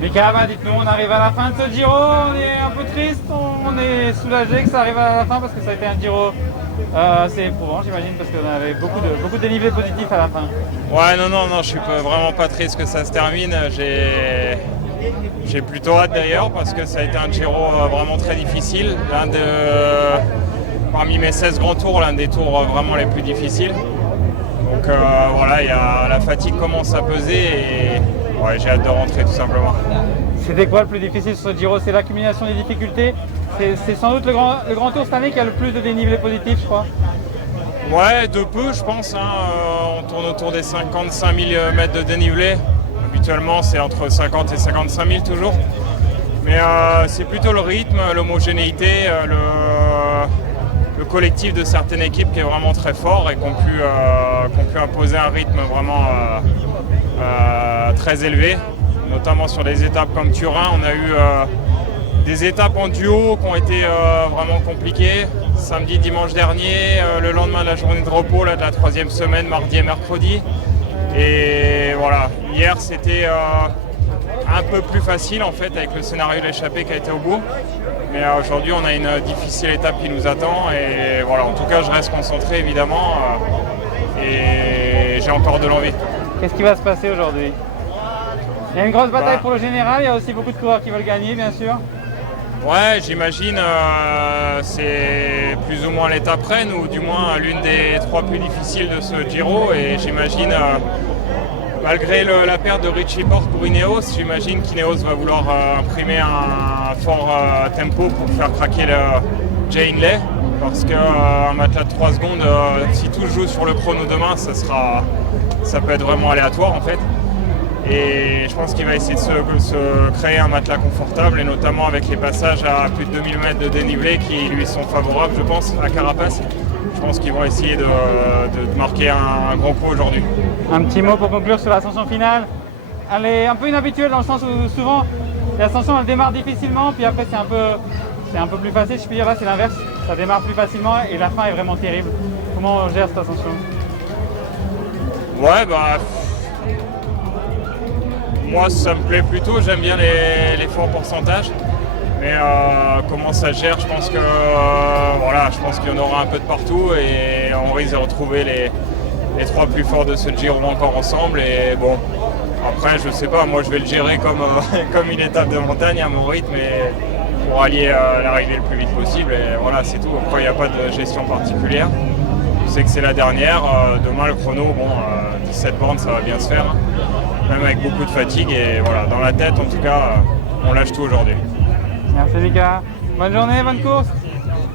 Mika, dites-nous, on arrive à la fin de ce Giro, on est un peu triste, on est soulagé que ça arrive à la fin parce que ça a été un Giro assez éprouvant, j'imagine, parce qu'on avait beaucoup de dénivelés positifs à la fin. Ouais, non, je suis vraiment pas triste que ça se termine. J'ai plutôt hâte d'ailleurs parce que ça a été un Giro vraiment très difficile. Parmi mes 16 grands tours, l'un des tours vraiment les plus difficiles. Donc voilà, la fatigue commence à peser et ouais, j'ai hâte de rentrer tout simplement. C'était quoi le plus difficile sur ce Giro? C'est l'accumulation des difficultés. C'est sans doute le grand tour cette année qui a le plus de dénivelés positifs, je crois. Ouais, de peu, je pense. On tourne autour des 55 000 mètres de dénivelé. Habituellement, c'est entre 50 et 55 000 toujours. Mais c'est plutôt le rythme, l'homogénéité, le collectif de certaines équipes qui est vraiment très fort et qui ont pu imposer un rythme vraiment très élevé. Notamment sur des étapes comme Turin, on a eu des étapes en duo qui ont été vraiment compliquées. Samedi, dimanche dernier, le lendemain de la journée de repos là, de la 3e semaine, mardi et mercredi. Et voilà, hier c'était un peu plus facile en fait avec le scénario de l'échappée qui a été au bout. Mais aujourd'hui on a une difficile étape qui nous attend et voilà, en tout cas je reste concentré évidemment et j'ai encore de l'envie. Qu'est-ce qui va se passer aujourd'hui? Il y a une grosse bataille pour le général, il y a aussi beaucoup de coureurs qui veulent gagner bien sûr. Ouais, j'imagine c'est plus ou moins l'étape reine ou du moins l'une des 3 plus difficiles de ce Giro et j'imagine malgré la perte de Richie Porte pour Ineos, j'imagine qu'Ineos va vouloir imprimer un fort tempo pour faire craquer Jay Hindley parce qu'un matelas de 3 secondes, si tout se joue sur le chrono demain, ça peut être vraiment aléatoire en fait. Et je pense qu'il va essayer de se créer un matelas confortable et notamment avec les passages à plus de 2000 mètres de dénivelé qui lui sont favorables, je pense, à Carapace. Je pense qu'ils vont essayer de marquer un grand coup aujourd'hui. Un petit mot pour conclure sur l'ascension finale. Elle est un peu inhabituelle dans le sens où souvent l'ascension elle démarre difficilement puis après c'est un peu plus facile, je peux dire là c'est l'inverse. Ça démarre plus facilement et la fin est vraiment terrible. Comment on gère cette ascension? Ouais, moi ça me plaît plutôt, j'aime bien les forts pourcentages. Mais comment ça gère, je pense que voilà, je pense qu'il y en aura un peu de partout et on risque de retrouver les 3 plus forts de ce Giro encore ensemble. Et bon, après je sais pas, moi je vais le gérer comme une étape de montagne à mon rythme et pour allier l'arrivée le plus vite possible. Et voilà, c'est tout. Après il n'y a pas de gestion particulière. Je sais que c'est la dernière. Demain le chrono, 17 bornes ça va bien se faire. Même avec beaucoup de fatigue et voilà, dans la tête en tout cas, on lâche tout aujourd'hui. Merci Mika. Bonne journée, bonne course.